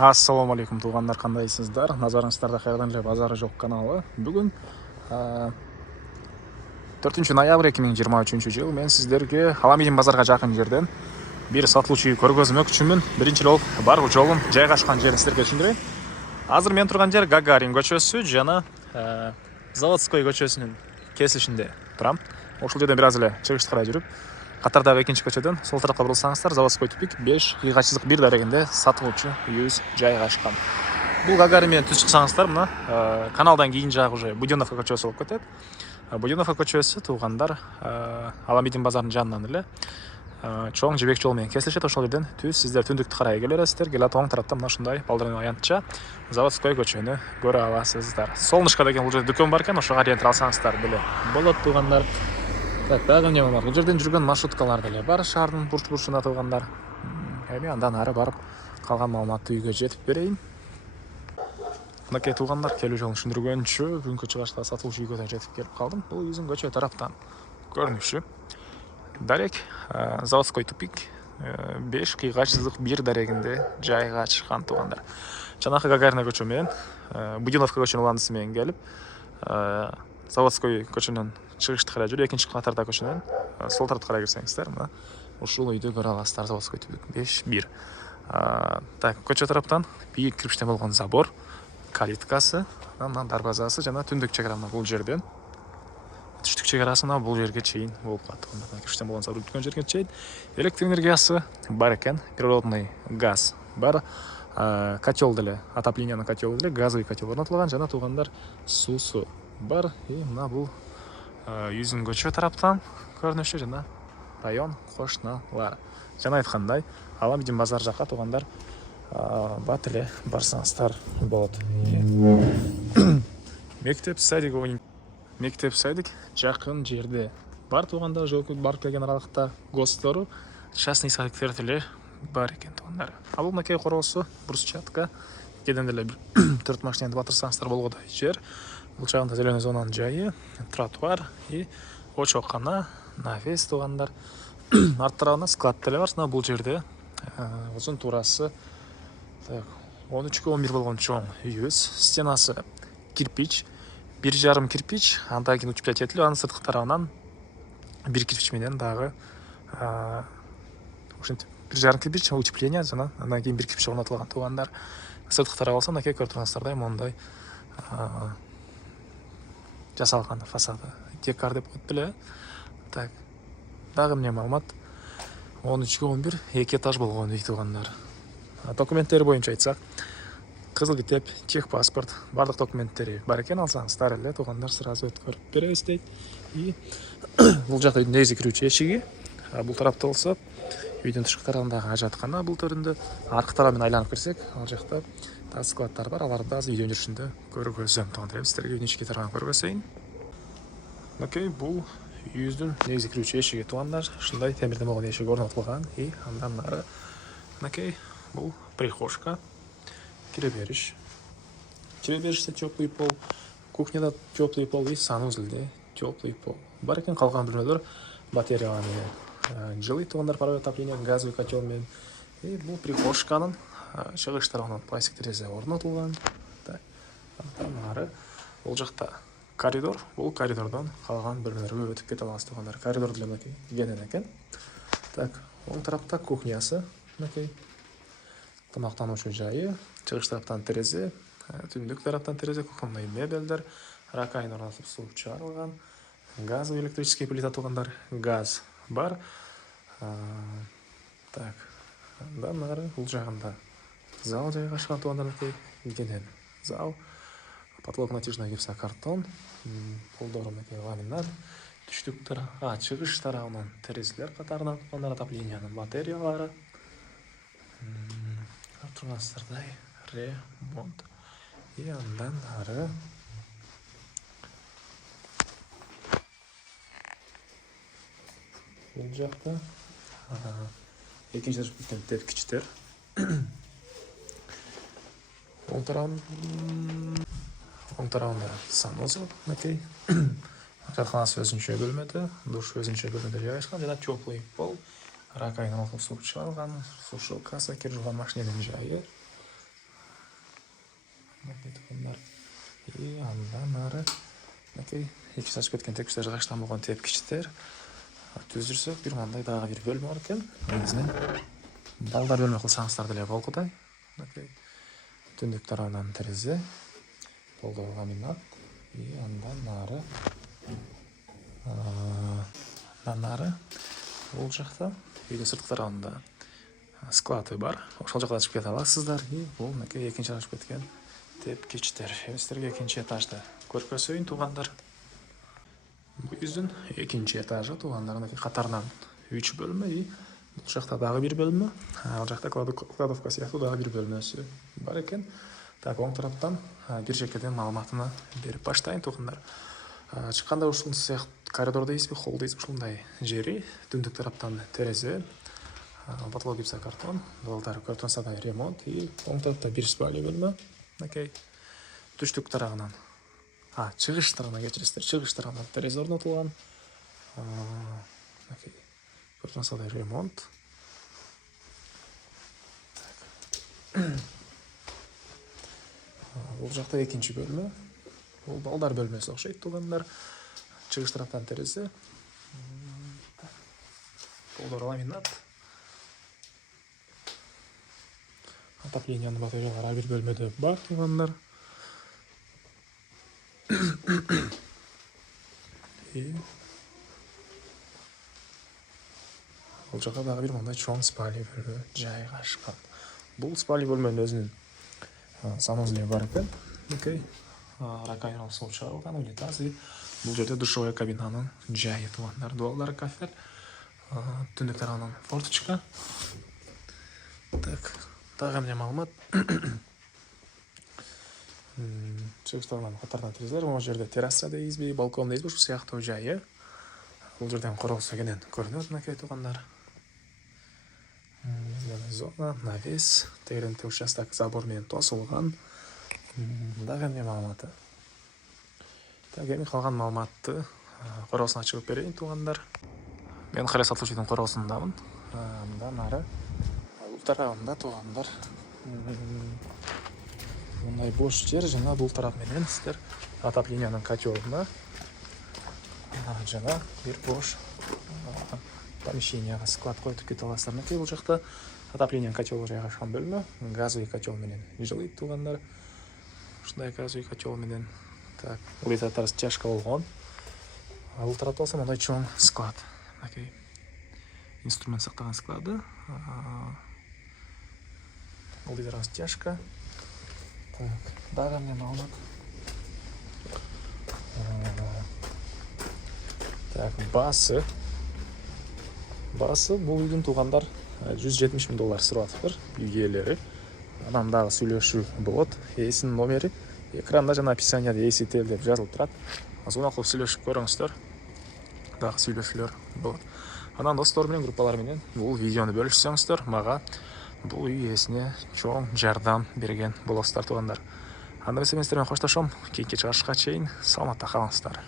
Ассаламу алейкум туғандар, қандайсыздар? Назарыңыздарда қайырдан эле базары жоқ каналы. Бүгін 4 ноябрь 2023 жыл мен сіздерге Аламидин базарға жақын жерден бір сатылуучу көргөзмөкчүмүн. Биринчи бар жолум жайгашкан жерин сіздерге түшүндүрөйүн. Азыр мен турган жер Гагарин көчөсү жана Заводской көчөсүнүн кесилишинде турам. Ошол жерден бир аз эле чыгышты карай жүрүп, катардагы экинчи көчөдөн сол тарапка бурулсаңыздар, Заводской тупик 5 кыйгачсыздык 1 дарегинде сатылуучу үйүбүз жайгашкан. Бул Гагарин менен түз чыксаңыздар, мына каналдан кийин жагы уже Буденовка көчөсү болуп кетет. Буденовка көчөсү туугандар Аламидин базарынын жанынан эле чоң жибек жол менен кесилишет. Ошол жерден түз сиздер түндүктү карай келе бересиздер. Келат оң тарапта мына ушундай балдырын аянтча Заводской көчөнү көрө аласыздар. Солнышко деген бул жерде дүкөн бар экен, ошого ориентир алсаңыздар деле болот туугандар. Так, дагы эмне бар? Бул жерден жүргөн маршруткалар деле бар шаардын бурч-бурчуна туугандар. Эми андан ары барып калган маалыматты үйгө жетип берейин. Мынакей туугандар, келүү жолун түшүндүргөнчө бүгүнкү чыгышта сатылуучу үйгө да жетип келип калдым. Бул үйдүн көчө тараптан көрүнүшү. Дарек Заводской тупик 5 кыйгачсыздык 1 дарегинде жайгашкан туугандар. Жанакы Гагарина көчө менен Буденовка көчөнүн уландысы менен келип Заводской көчөнүн чыгышты карай жүрүп, экинчи катарда көчөнүн сол тарапка карай кирсеңиздер, мына ушул үйдү көрө аласыздар. Заводской тупик 5-1. Так, көчө тараптан бийик кирпичтен болгон забор, калиткасы, анан дарбазасы жана түндүк чек арасы бул жерден. Түштүк чек арасы бул жерге чейин болуп калат. Кирпичтен болгон забор бүткөн жерге чейин. Электр энергиясы бар экен, природный газ бар. Котел деле, отоплениянын котелу деле, газовый котел орнотулган жана туугандар суусу бар. Мына бул үйүбүздүн көчө тараптан көрүнүшү жана район кошуналар. Жана айткандай, Аламидин базар жакка туугандар бат эле барсаңыздар болот. Мектеп садик жакын жерде бар туугандар. Жолку барып келген аралыкта гостору, частный садиктер деле бар экен туугандар. А бул мынакей короосу брусчатка. Кеден деле 4 машинаны батырсаңыздар болгодай жер. Бул жагында зеленый зонанын жайы, тротуар и очоккана, навес туугандар. Арт тарабында склад деле бар. Бул жерде узун туурасы 13-11 болгон чоң үйүбүз. Стенасы кирпич, 1,5 кирпич, андан кийин утеплять этилип, анын сырткы тарабынан 1 кирпич менен дагы ушинтип 1,5 кирпич утепление жана андан кийин 1 кирпич орнотулган туугандар. Сырткы тарабы болсо мынакей көрүп тургансыздардай мондай жасалган фасады. Декар деп коет беле. Так, дагы эмне маалымат? 13-11 2 этаж болгон үй туугандар. Документтери боюнча айтсак, кызыл китеп, техпаспорт, бардык документтери бар экен, алсаңыздар эле туугандар сразу өткөрүп беребиз дейт. И бул жакта үйдүн негизги кирүүчү эшиги, бул тарапта болсо үйдүн тышкы тарабындагы ажаткана бул төрүндө. Аркы тарабы менен айланып кирсек, ал жакта да складдар бар. Аларды азыр видеонун жүрүшүндө көргөзөм туугандар. Сиздерге үйдүн ички тарабын көргөзөйүн. Мынакей бул үйүбүздүн негизги кирүүчү эшиги туугандар. Ушундай темирден болгон эшик орнотулган. И андан ары мынакей бул прихожка, кире бериш. Кире бериште теплый пол, кухняда теплый пол и санузелде теплый пол. Бар экен, калган бөлмөлөр батареялар менен жылый туугандар, паровой отопление, газовый котел менен. И бул прихожканын чыгыш тарабынан пластик терезе орнотулган. Так, андан ары бул жакта коридор, бул коридордон калган бөлмөлөргө өтүп кете аласыз туугандар. Коридор деле мынакей кенен экен. Так, оң тарапта кухнясы, мынакей тамактануучу жайы, чыгыш тараптан терезе, түндүк тараптан терезе, кухонный мебелдер, ракайын орнотуп суу чыгарылган, газовый электрический плита туугандар, газ бар. Так, андан ары бул жагында зал жайгашкан туугандар, кенен зал. Потолок натяжной гипсокартон, полдору мынакей ламинат, түштүк чыгыш тарабынан терезелер катарынан туугандар, отоплениянын батареялары. Тургансыздардай ремонт. И андан ары бул жакта экинчи этаждын тепкичтер. Оң тарабында санузел, мынакей. Жатканасы өзүнчө бөлмөдө, душ өзүнчө бөлмөдө жайгашкан жана теплый пол. Ракайын орнотуп суу чыгарылган, сушилкасы, кир жууган машиненин жайы. мынакей туугандар. И андан ары мынакей эки сачып кеткен тепкичтер жыгачтан болгон тепкичтер. Түз жүрсөк, бир мындай дагы бир бөлмө бар экен. Негизинен балдар бөлмө кылсаңыздар деле болгудай. Мынакей түндүк тарабынан терезе, полдо ламинат. И андан ары бул жакта үйдүн сырткы тарабында склады бар. Ошол жака чыгып кете аласыздар. И бул мынакей экинчи ашып кеткен тепкичтер. Сиздерге экинчи этажды көрүп көрсөйүн туугандар. Бул үйдүн экинчи этажы туугандар. Мынакей катарынан 3 бөлмө и бул жакта дагы бир бөлмө. Ал жакта кладовка сыяктуу дагы бир бөлмөсү бар экен. Так, оң тараптан бир жекеден маалыматыны берип баштайын туугандар. Чыкканда ушул сыяктуу коридор дейсизби, холл дейсизби, ушундай жери. Түндүк тараптан терезе, потолок гипсокартон, балдар картонсадай ремонт и оң тарапта бир спальня бөлмө. Мынакей түштүк тарабынан, чыгыш тарабынан кечиресиздер, чыгыш тарабынан терезе орнотулган. Мынакей картонсадай ремонт. Бул жакта экинчи бөлмө. Бул балдар бөлмөсү окшойт туугандар. Чыгыш тараптан терезе. Полдор ламинат. Отоплениянын батареялары ар бир бөлмөдө бар туугандар. И бул жака дагы бир мындай чоң спальня бөлмө жайгашкан. Бул спальня бөлмөнүн өзүнүн санузлу бар экен. Мынакей раковина суу чыгарылган, унитаз. Бул жерде душевой кабинанын жайы туугандар. Дуалдар, кафель, түндүк тарабынан форточка. Так, дагы эмне маалымат? Чыгыш тарабынан катардан терезелер, могу жерде терраса дейсизби, балкон дейсизби, ушул сыяктуу жайы. Бул жерден короосу кенен көрүнөт, мынакей туугандар. Зона, навес, тегерентүү участок забор менен тосулган. Дагы эмне маалыматы? Так, эми калган маалыматты короосуна чыгып берейин туугандар. Мен кайра сатылуучунун короосундамын. Андан ары бул тарабында туугандар мындай бош жер жана бул тарап менен сиздер отоплениянын котелуна жана бир бош помещенияга склад коюп кете аласыздар. Мынакей бул жакта отоплениянын котелу жайгашкан бөлмө, газовый котел менен жылыйт туугандар. Ушундай газовый котел менен. Так, бул этаждар стяжка болгон. Бул тарапта болсо мындай чоң склад. Мынакей инструмент сактаган склады. Бул этаждар стяжка. Так, дагы эмне маалымат? Так, басы бул үйдүн туугандар $170,000 сурап атыптыр үй ээлери. Анан дагы сүйлөшүү болот. Ээсинин номери экранда жана описанияда ээси деп жазылып турат. Звонок кылып сүйлөшүп көрүңүздөр. Дагы сүйлөшүүлөр болот. Анан достор менен, группалар менен бул видеону бөлүшсөңүздөр, мага бул үй ээсине чоң жардам берген болосуздар туугандар. Анда эмесе мен сиздер менен коштошом. Кийинки чыгарышка чейин саламатта калыңыздар.